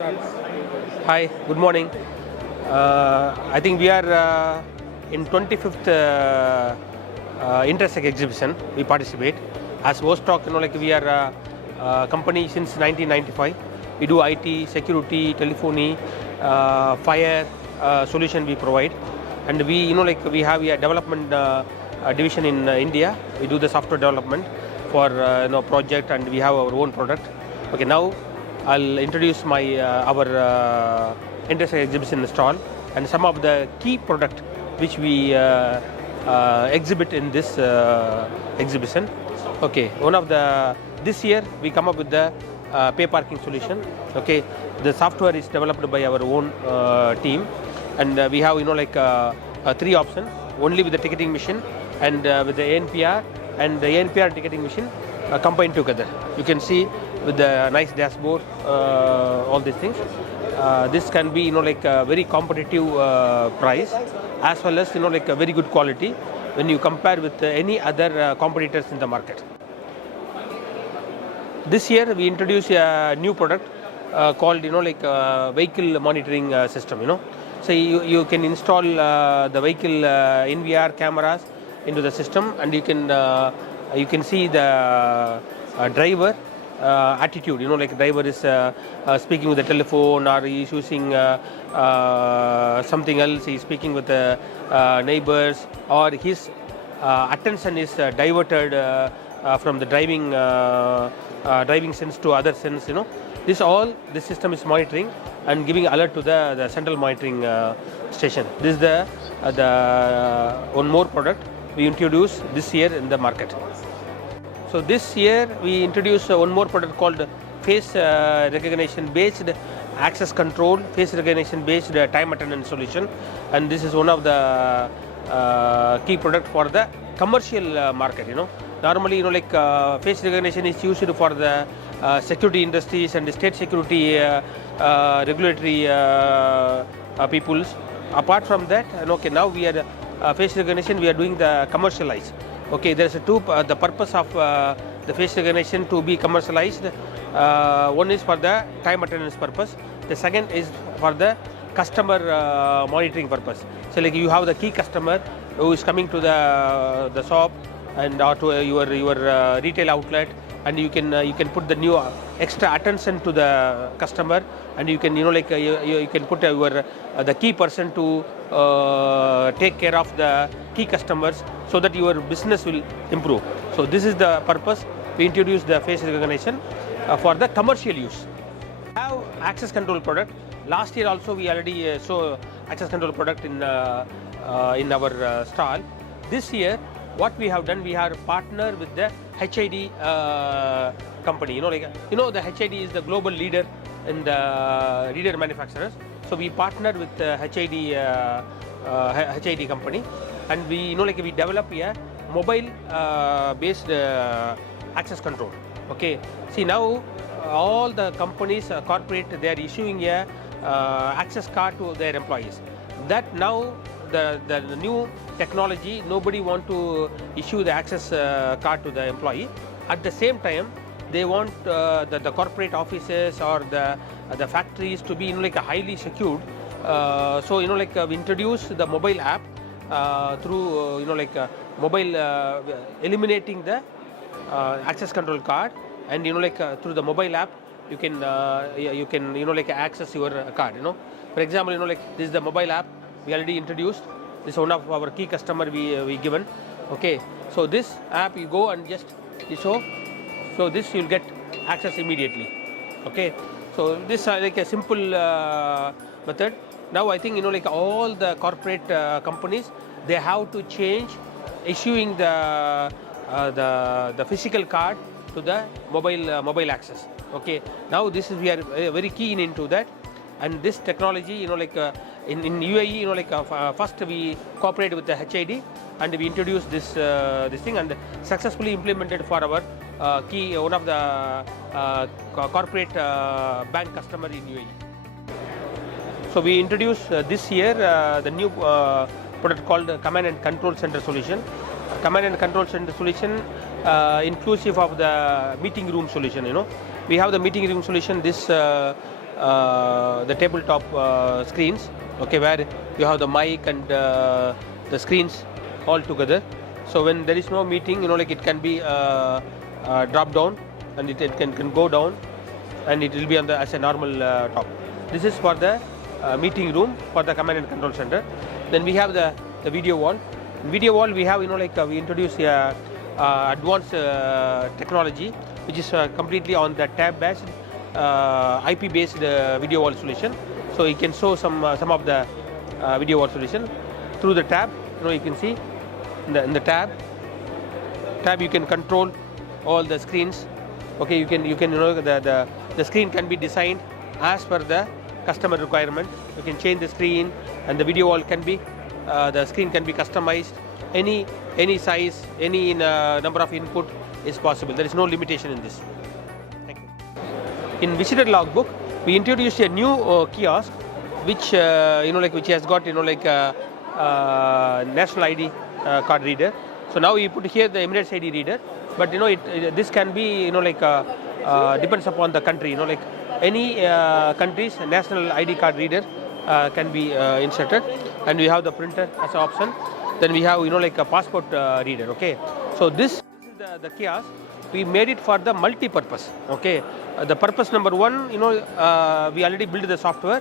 Hi, good morning. I think we are in 25th Intersec exhibition. We participate as Vostok. We are a company since 1995. We do IT, security, telephony, fire solution we provide, and we have a development division in India. We do the software development for project, and we have our own product. Okay, now I'll introduce our Intersec exhibition stall and some of the key product which we exhibit in this exhibition. Okay, this year we come up with the pay parking solution. Okay, the software is developed by our own team, and we have three options: only with the ticketing machine and with the ANPR and the ANPR ticketing machine combined together. You can see with the nice dashboard, all these things. This can be a very competitive price, as well as a very good quality when you compare with any other competitors in the market. This year we introduced a new product called vehicle monitoring system. So you can install the vehicle NVR cameras into the system, and you can see the driver attitude. Driver is speaking with the telephone, or he is using something else. He is speaking with the neighbors, or his attention is diverted from the driving sense to other sense. This system is monitoring and giving alert to the central monitoring station. This is the one more product we introduced this year in the market. So this year we introduced one more product called face recognition based access control, face recognition based time attendance solution, and this is one of the key product for the commercial market. Normally face recognition is used for the security industries and the state security regulatory peoples. Apart from that, now we are face recognition we are doing the commercialized. Okay, there's the purpose of the face recognition to be commercialized. One is for the time attendance purpose. The second is for the customer monitoring purpose. So you have the key customer who is coming to the shop and or to your retail outlet, and you can put the new extra attention to the customer, and you can you can put the key person to take care of the key customers, so that your business will improve. So this is the purpose we introduced the face recognition for the commercial use. We have access control product. Last year also we already saw access control product in our stall. This year what we have done, we have partnered with the HID company. The HID is the global leader in the reader manufacturers. So we partnered with the HID company, and we we develop a mobile based access control. Okay, see now all the companies corporate, they are issuing a access card to their employees. That now the new technology, nobody want to issue the access card to the employee. At the same time, they want the corporate offices or the factories to be a highly secured. So we introduced the mobile app through mobile eliminating the access control card, and through the mobile app you can access your card. For example, this is the mobile app we already introduced. This is one of our key customer we given. Okay, so this app you go and just you show, so this you'll get access immediately. Okay, so this is a simple method. Now I think all the corporate companies, they have to change issuing the physical card to the mobile access. Okay, now this is we are very keen into that, and this technology in UAE first we cooperated with the HID, and we introduced this thing, and successfully implemented for our key one of the corporate bank customer in UAE. So we introduced this year the new product called Command and Control Center solution. Command and Control Center solution inclusive of the meeting room solution. We have the meeting room solution. This the tabletop screens, okay, where you have the mic and the screens all together. So when there is no meeting, like it can be drop down, and it can go down, and it will be on the as a normal top. This is for the meeting room for the command and control center. Then we have the video wall. In video wall we have we introduce advanced technology, which is completely on the tab based IP based video wall solution. So you can show some of the video wall solution through the tab. You can see in the tab you can control all the screens. Okay, you can the screen can be designed as per the customer requirement. You can change the screen, and the video wall can be the screen can be customized. Any size, any number of input is possible. There is no limitation in this. Thank you. In visitor logbook, we introduced a new kiosk, which which has got national ID card reader. So now we put here the Emirates ID reader, but this can be depends upon the country. Any country's national ID card reader can be inserted, and we have the printer as an option. Then we have a passport reader. Okay, so this is the kiosk. We made it for the multi-purpose. Okay, the purpose number one, we already built the software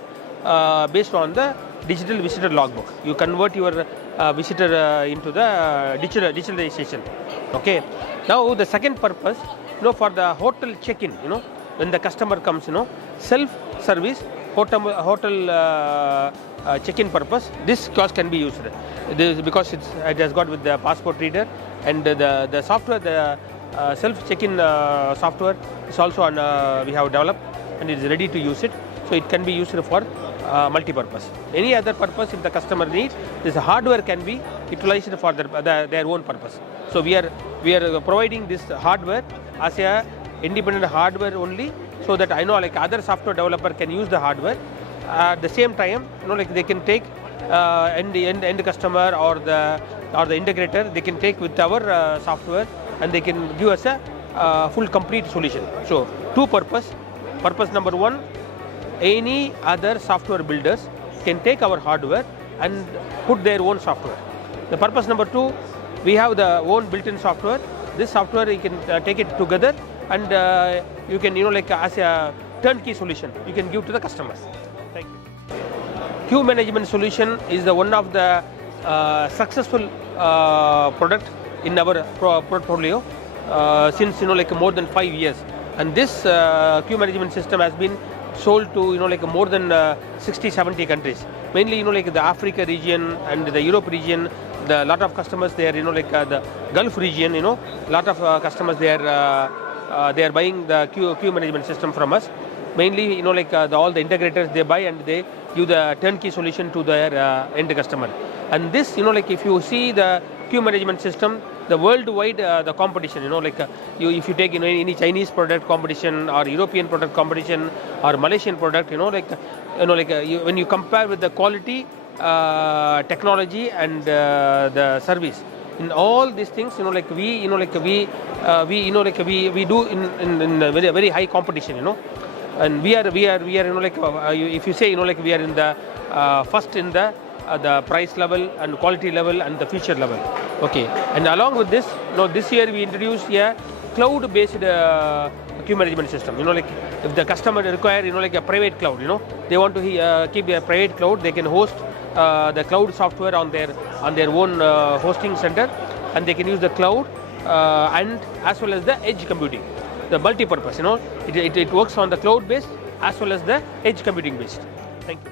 based on the digital visitor logbook. You convert your visitor into the digitalization. Okay, now the second purpose, for the hotel check-in, when the customer comes, self-service hotel check-in purpose, this kiosk can be used. This because it has got with the passport reader, and the software, the self check-in software is also on we have developed, and it is ready to use it. So it can be used for multi-purpose. Any other purpose if the customer needs, this hardware can be utilized for their own purpose. So we are providing this hardware as a independent hardware only, so that other software developer can use the hardware. At the same time, they can take end customer or the integrator, they can take with our software, and they can give us a full complete solution. So two purpose number one, any other software builders can take our hardware and put their own software. The purpose number two, we have the own built-in software. This software you can take it together, and you can as a turnkey solution you can give to the customers. Thank you. Queue management solution is the one of the successful product in our portfolio since more than 5 years, and this queue management system has been sold to more than 60-70 countries, mainly the Africa region and the Europe region. The lot of customers there, the Gulf region, lot of customers there, they are buying the queue management system from us. Mainly, all the integrators, they buy and they give the turnkey solution to their end customer. And this, if you see the queue management system, the worldwide the competition, if you take any Chinese product competition or European product competition or Malaysian product, when you compare with the quality, technology and the service, in all these things, we do in very very high competition, and we are if you say we are in the first in the price level and quality level and the feature level. Okay, and along with this, this year we introduced a cloud-based queue management system. If the customer require a private cloud, they want to keep a private cloud, they can host the cloud software on their own hosting center, and they can use the cloud and as well as the edge computing, the multi-purpose. It works on the cloud based as well as the edge computing based. Thank you.